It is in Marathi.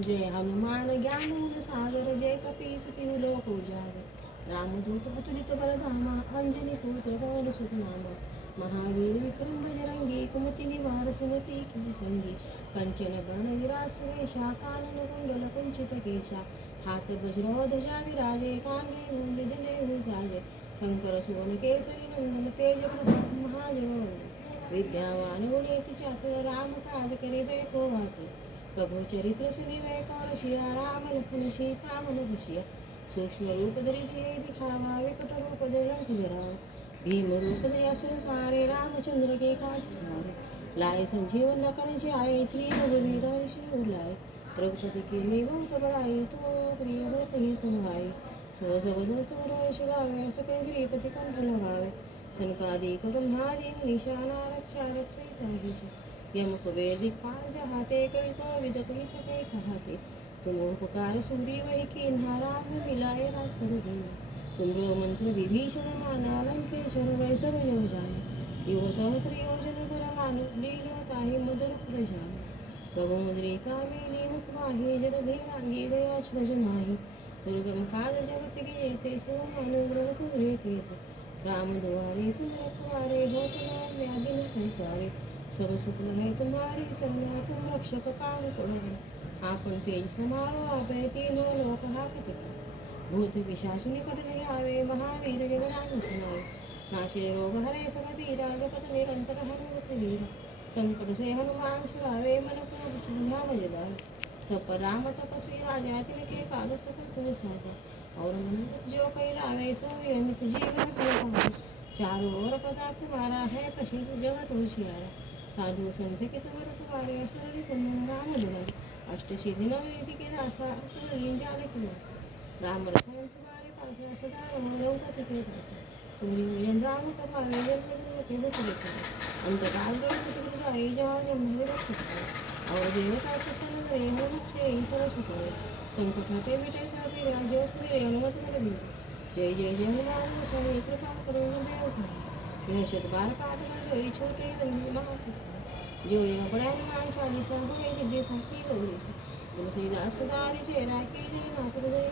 जय हनुमान ज्ञान गुण सागर जय कपीस तिहु लोक उजागर रामदूत अतुलित बलधामा अंजनी पुत्र पवन सुत नामा महावीर विक्रम बजरंगी कुमति निवार सुमति की संगी कंचन वर्ण विराज सुरेशा कानन कुंडल कुंचित केशा हाथ वज्र ध्वजा विराजे कांधे मूंज जनेऊ साजे शंकर सुवन केसरी नंदन तेज प्रताप महाजगवंदन विद्यावान गुणीति चातुर राम काज करिबे को आतुर प्रभु चरित्र सुनिवे कौशिया राम लखन सीता मन बसिया सूक्ष्म रूप धरि सिय दिखावा विकट रूप धरि लंक जरावा भीम रूप धरि असुर संहारे रामचंद्र के काज सवारे लाए संजीवन लखन जियाए श्री रघुवीर हर्षि उलाए रघुपति के निवास बढ़ाए तो प्रिय भरत ही समाए सहस बदन तुम गावे सकल श्रीपति कंठ लगावे सनकादिक ब्रह्मादि निशाना रक्षा रक्षिता यम कुबेर दिखपाल जहाते कवि कोविद कही सके कहाते तुम उपकार सूरी वही की नाराज मिलाए रात तुम मंत्र विभीषण माना लंकेश्वर वै सब यो जाने युग सहस्र योजन पर मानु लीलो ताहि मधुर फल जाने प्रभु मुद्रिका मेली मुख माही जग धीरांगी गया छज नाही दुर्गम काज जगत के ते सो अनुग्रह तुमरे केते राम दुआरे तुम रखवारे हो तुम व्याधि संसारे सब सुख है तुम्हारी संज्ञा तुम रक्षक काम करो आपन तेज समारो आपे तीनों लोक हाकते भूत पिशाच निकट नहीं आवे महावीर जग नाम सुनावे नाशे रोग हरे सब पीरा जपत निरंतर हनुमत वीरा संकट से हनुमान छुड़ावे मन को ध्यान जगावे सब पर राम तपस्वी राजा तिनके काज सकल तुम साजा और मनुष्य जो कई लावे सो अमित जीवन को चारों ओर प्रताप तुम्हारा है प्रसिद्ध जगत होशियारा साधु संत के तुम रखवारे शरण तुम राम दुलारे अष्टसिद्धि नवनिधि के दासा सुरलीन जाले कुमार राम रसायन तुम्हारे पासा सदा रघुपति के दासा तुम्हारी भजन राम कपाले जन्म जन्म के दुख देखे अंतकाल रघुपति जाई जहाँ जन्म रख और देवता चित्तन करे हनुमत से ईश्वर सुखाए संकट हटे मिटे सापी राजो सुरे हनुमत मन भी जय जय जय हनुमान गोसाई कृपा करो देव यह शत बार पाठ कर जोई छोटे रंगी महासुख जो यह बड़ा हनुमान चालीसा बड़े विद्या साथी गौरी से तुलसीदास सदारि चेरा के जय मातृ जय